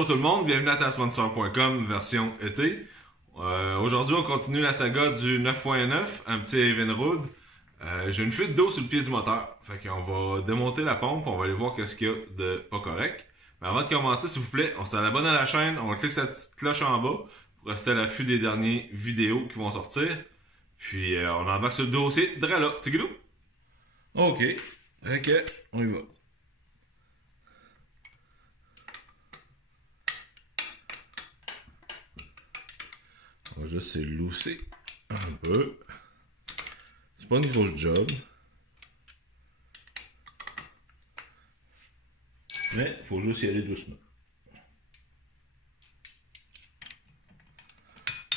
bonjour tout le monde, bienvenue à tasponsor.com version été. Aujourd'hui, on continue la saga du 9.9, un petit Evinrude. J'ai une fuite d'eau sur le pied du moteur, fait qu'on va démonter la pompe, on va aller voir qu'est-ce qu'il y a de pas correct. Mais avant de commencer, s'il vous plaît, on s'abonne à la chaîne, on clique cette petite cloche en bas pour rester à l'affût des dernières vidéos qui vont sortir. Puis on embarque sur le dossier, de là, tigidou. Ok, on y va. On va juste lousser un peu. C'est pas une grosse job. Mais il faut juste y aller doucement.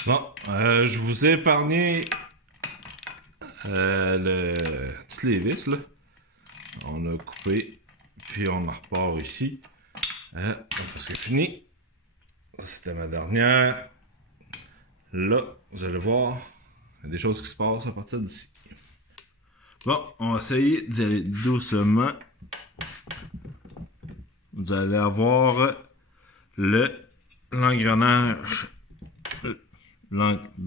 Bon, je vous ai épargné toutes les vis là. On a coupé, puis on en repart ici. Parce que fini. C'était ma dernière. Là, vous allez voir, il y a des choses qui se passent à partir d'ici. Bon, on va essayer d'y aller doucement. Vous allez avoir l'engrenage,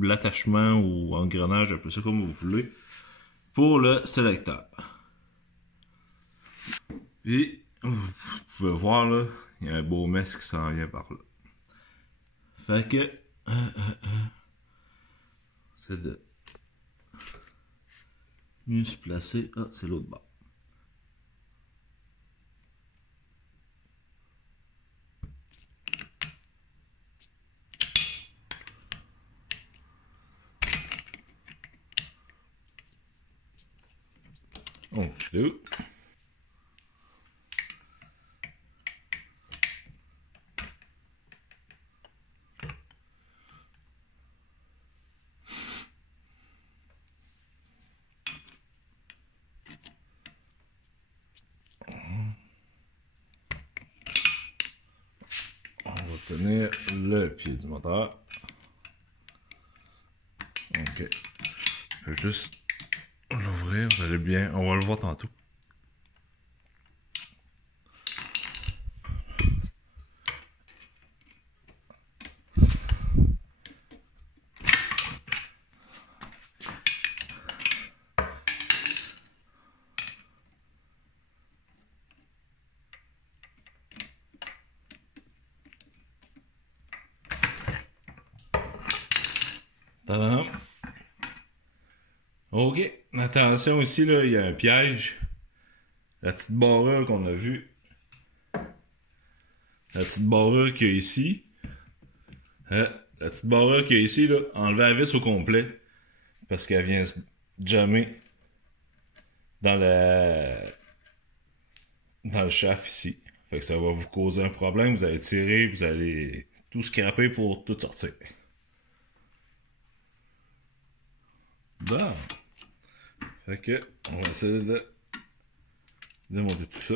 l'attachement ou engrenage, appelez ça comme vous voulez, pour le sélecteur. Puis, vous pouvez voir là, il y a un beau mess qui s'en vient par là. Fait que, c'est de mieux se placer. Ah, c'est l'autre bord. Ok. On va tenir le pied du moteur. Ok. Je vais juste l'ouvrir, vous allez bien. On va le voir tantôt. Tadam. Ok, attention ici, là, il y a un piège. La petite barrure qu'on a vue. La petite barrure qu'il y a ici. La petite barrure qu'il y a ici, là, enlevez la vis au complet. Parce qu'elle vient se jammer dans le shaft ici. Fait que ça va vous causer un problème. Vous allez tirer, vous allez tout scraper pour tout sortir. Bon. Fait que, on va essayer de démonter tout ça.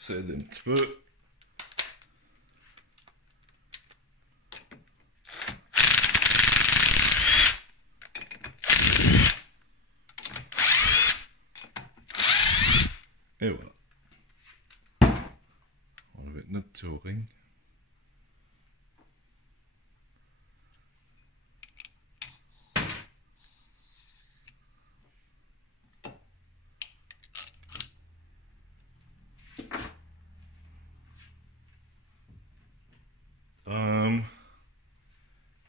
Ça aide un petit peu. Et voilà. On va mettre notre touring.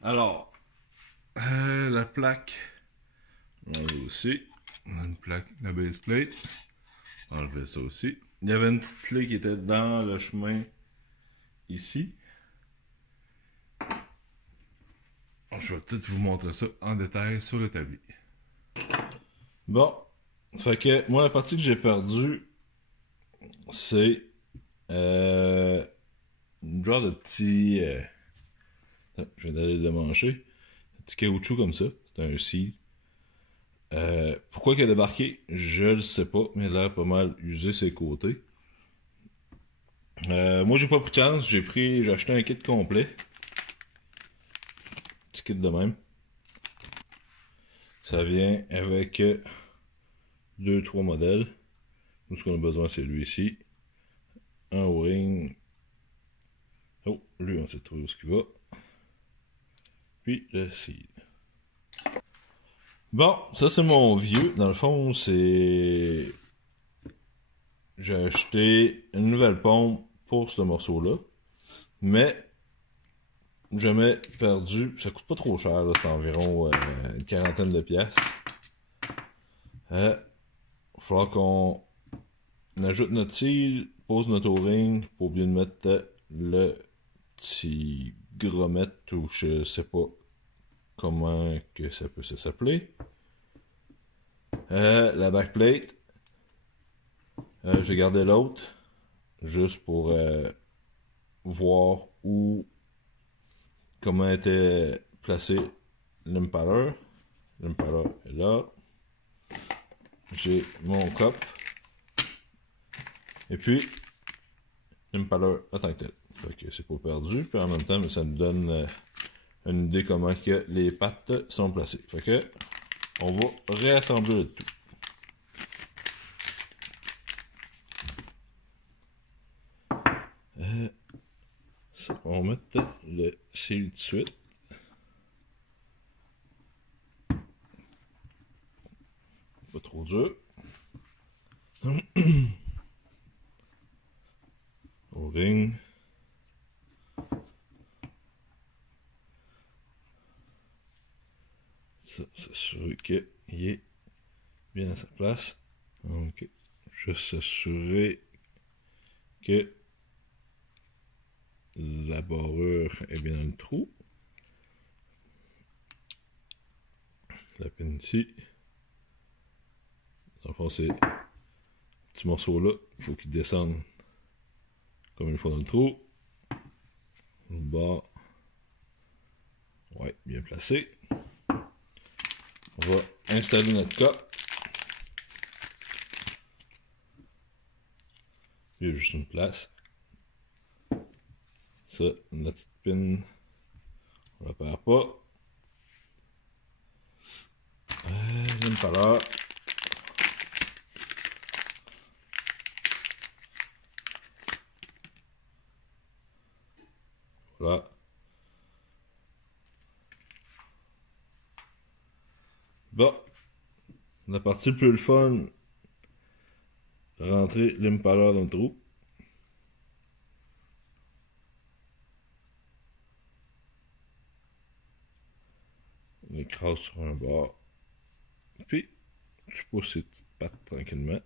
Alors, la plaque, on va aussi. On a une plaque, la base plate. On va enlever ça aussi. Il y avait une petite clé qui était dans le chemin ici. Je vais tout vous montrer ça en détail sur le tablier. Bon, fait que moi la partie que j'ai perdue, c'est une genre de petit... Attends, je viens d'aller le démancher. Un petit caoutchouc comme ça. C'est un seal. Pourquoi il a débarqué? Je le sais pas, mais il a l'air pas mal usé ses côtés. Moi, j'ai pas pris de chance. J'ai acheté un kit complet. Petit kit de même. Ça vient avec 2-3 modèles. Tout ce qu'on a besoin, c'est lui-ci. Un O-ring. Oh, lui, on sait trouver où ce qu'il va. Puis le seal. Bon, ça c'est mon vieux. Dans le fond, c'est... J'ai acheté une nouvelle pompe pour ce morceau-là. Mais, jamais perdu. Ça coûte pas trop cher, là. C'est environ une quarantaine de piastres. Il va falloir qu'on ajoute notre seal, pose notre O-ring, pas oublier de mettre le petit gromette ou je sais pas comment que ça peut s'appeler. La backplate. J'ai gardé l'autre juste pour voir où comment était placé l'impaler. L'impaler est là. J'ai mon cop. Et puis l'impaler en tant que tel. Fait que c'est pas perdu. Puis en même temps, ça nous donne une idée comment que les pattes sont placées. Fait que on va réassembler le tout. On va mettre le seal tout de suite. Pas trop dur. O-ring. Ça, s'assurer qu'il est bien à sa place. Ok. Juste s'assurer que la barrure est bien dans le trou. La pine ici. Dans le fond, c'est petit morceau-là. Il faut qu'il descende comme une fois dans le trou. Le bas. Ouais, bien placé. On va installer notre cas. Il y a juste une place. Ça, la petite pin, on la perd pas. L'impaler. Voilà. Bon. La partie plus le fun, rentrer l'impaler dans le trou. On écrase sur un bord. Puis, tu pousses ces petites pattes tranquillement.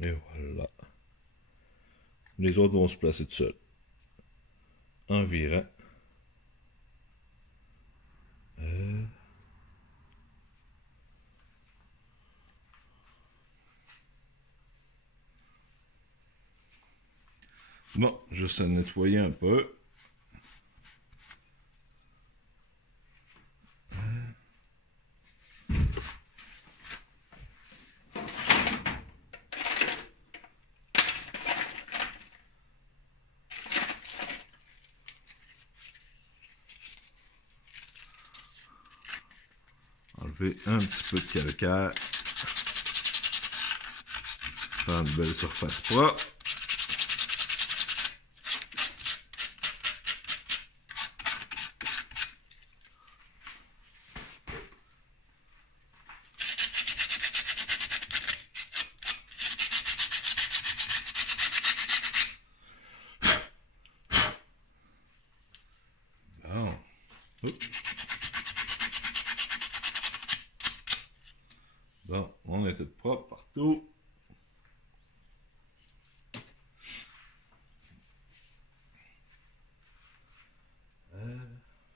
Et voilà. Les autres vont se placer tout seuls. En virant. Bon, juste à nettoyer un peu. Enlever un petit peu de calcaire. Faire une belle surface propre. Bon. Bon, on est tout propre partout.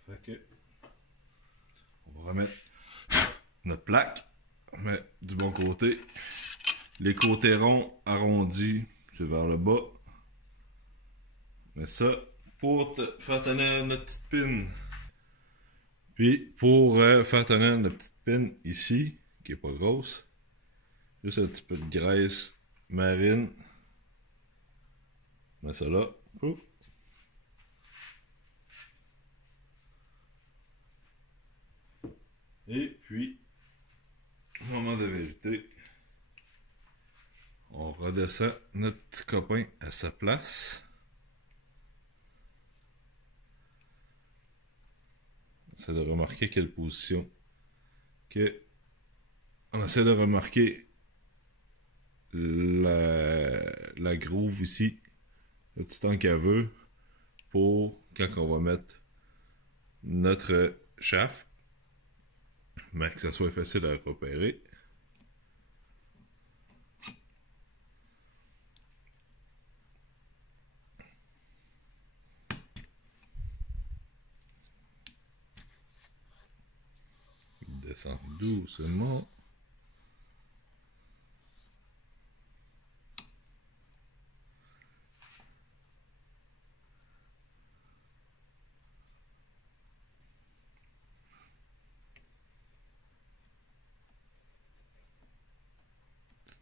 Fait que on va remettre notre plaque, mais du bon côté. Les côtés ronds, arrondis, c'est vers le bas. Mais ça, pour faire tenir notre petite pin. Puis, pour faire tenir notre petite pin ici, qui est pas grosse, juste un petit peu de graisse marine. On met ça là. Ouf. Et puis, moment de vérité, on redescend notre petit copain à sa place. On essaie de remarquer quelle position on essaie de remarquer la groove ici, le petit encaveux, pour quand on va mettre notre shaft, mais que ça soit facile à repérer. Descend doucement.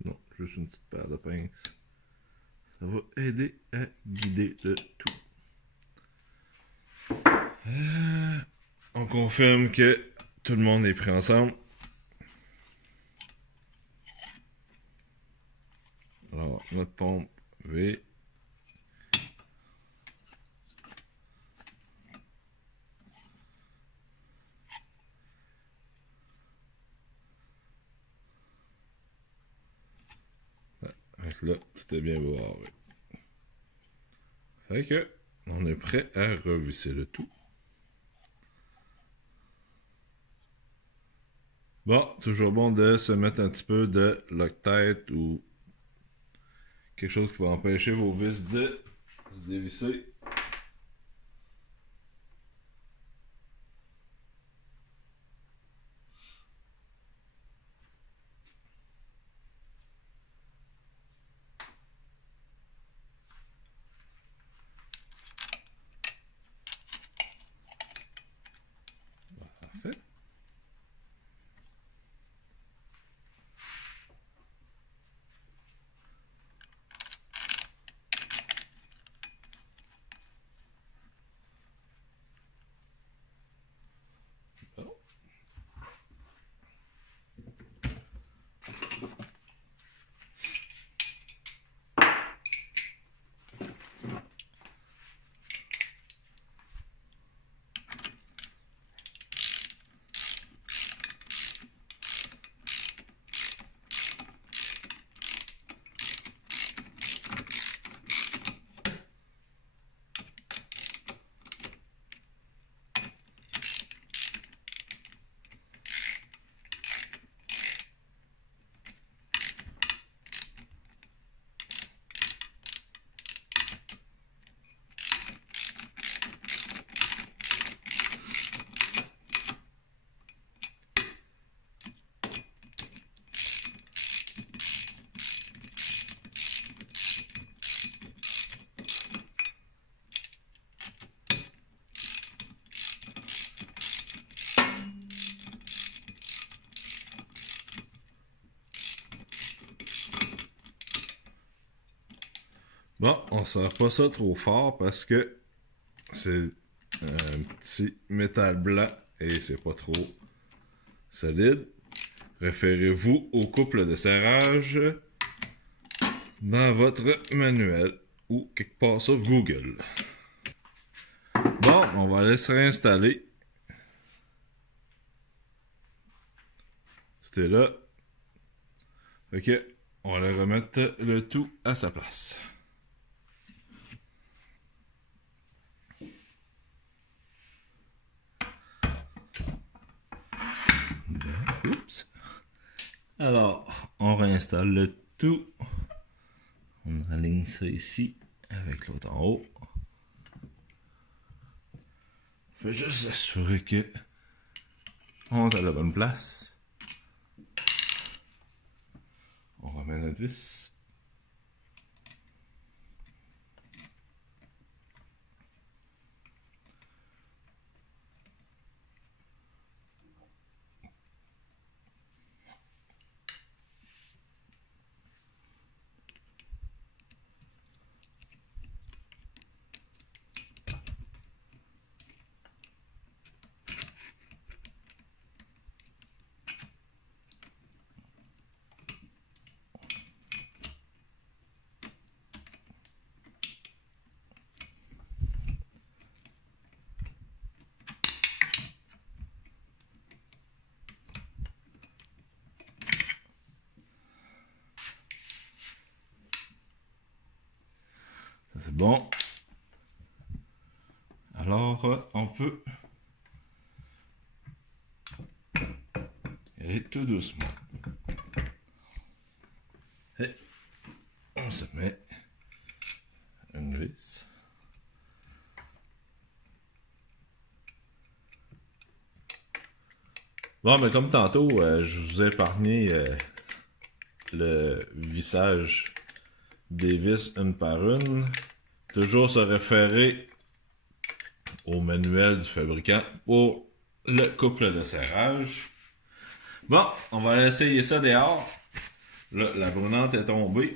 Non, juste une petite paire de pinces. Ça va aider à guider le tout. On confirme que tout le monde est pris ensemble. Alors, notre pompe V. Là, tout est bien barré. Fait que, on est prêt à revisser le tout. Bon, toujours bon de se mettre un petit peu de Loctite ou quelque chose qui va empêcher vos vis de se dévisser. Parfait. Bon. Bon, on serre pas ça trop fort parce que c'est un petit métal blanc et c'est pas trop solide. Référez-vous au couple de serrage dans votre manuel ou quelque part sur Google. Bon, on va aller se réinstaller. Tout est là. Ok, on va aller remettre le tout à sa place. Oups. Alors, on réinstalle le tout. On aligne ça ici avec l'autre en haut. Je vais juste assurer que on est à la bonne place. On remet notre vis. C'est bon. Alors, on peut y aller tout doucement. Et on se met une vis. Bon, mais comme tantôt, je vous ai épargné le vissage des vis une par une. Toujours se référer au manuel du fabricant pour le couple de serrage. Bon, on va essayer ça dehors. Là, la brunante est tombée.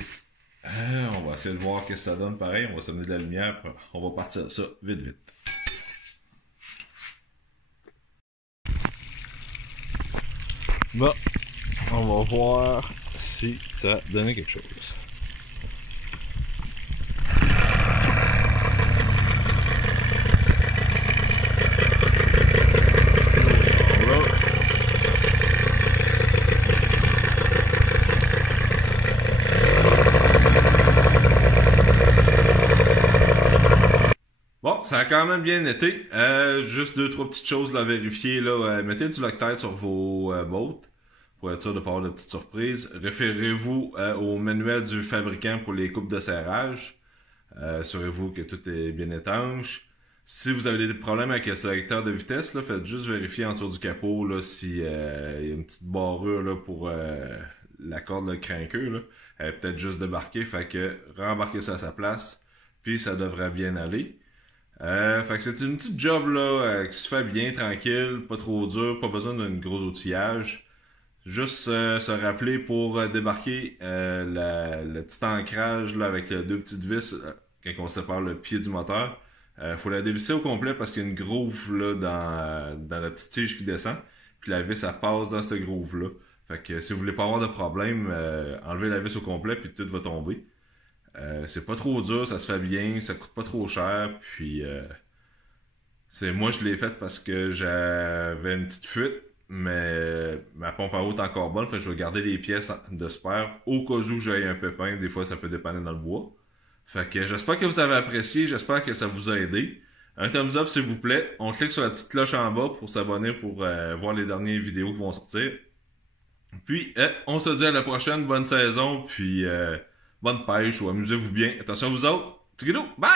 On va essayer de voir ce que ça donne pareil. On va s'amener de la lumière. On va partir ça vite, vite. Bon, on va voir si ça donnait quelque chose. Bon, ça a quand même bien été. Juste 2-3 petites choses à vérifier. Là. Mettez du Loctite sur vos bottes pour être sûr de ne pas avoir de petites surprises. Référez-vous au manuel du fabricant pour les coupes de serrage. Assurez-vous que tout est bien étanche. Si vous avez des problèmes avec le sélecteur de vitesse, là, faites juste vérifier en dessous du capot là, si y a une petite barrure là, pour la corde le crinqueux. Là. Elle est peut-être juste débarquée, fait que rembarquez ça à sa place, puis ça devrait bien aller. Fait que c'est une petite job là qui se fait bien, tranquille, pas trop dur, pas besoin d'un gros outillage. Juste se rappeler pour débarquer le petit ancrage là, avec deux petites vis quand on sépare le pied du moteur. Faut la dévisser au complet parce qu'il y a une groove là, dans la petite tige qui descend. Puis la vis elle passe dans cette groove là. Fait que si vous voulez pas avoir de problème, enlevez la vis au complet puis tout va tomber. C'est pas trop dur, ça se fait bien, ça coûte pas trop cher, puis moi je l'ai fait parce que j'avais une petite fuite, mais ma pompe à eau est encore bonne, fait que je vais garder les pièces de spare au cas où j'ai un pépin, des fois ça peut dépanner dans le bois. Fait que j'espère que vous avez apprécié, j'espère que ça vous a aidé. Un thumbs up s'il vous plaît, on clique sur la petite cloche en bas pour s'abonner pour voir les dernières vidéos qui vont sortir. Puis on se dit à la prochaine, bonne saison, puis bonne pêche ou amusez-vous bien. Attention à vous autres. Tigidou, bye!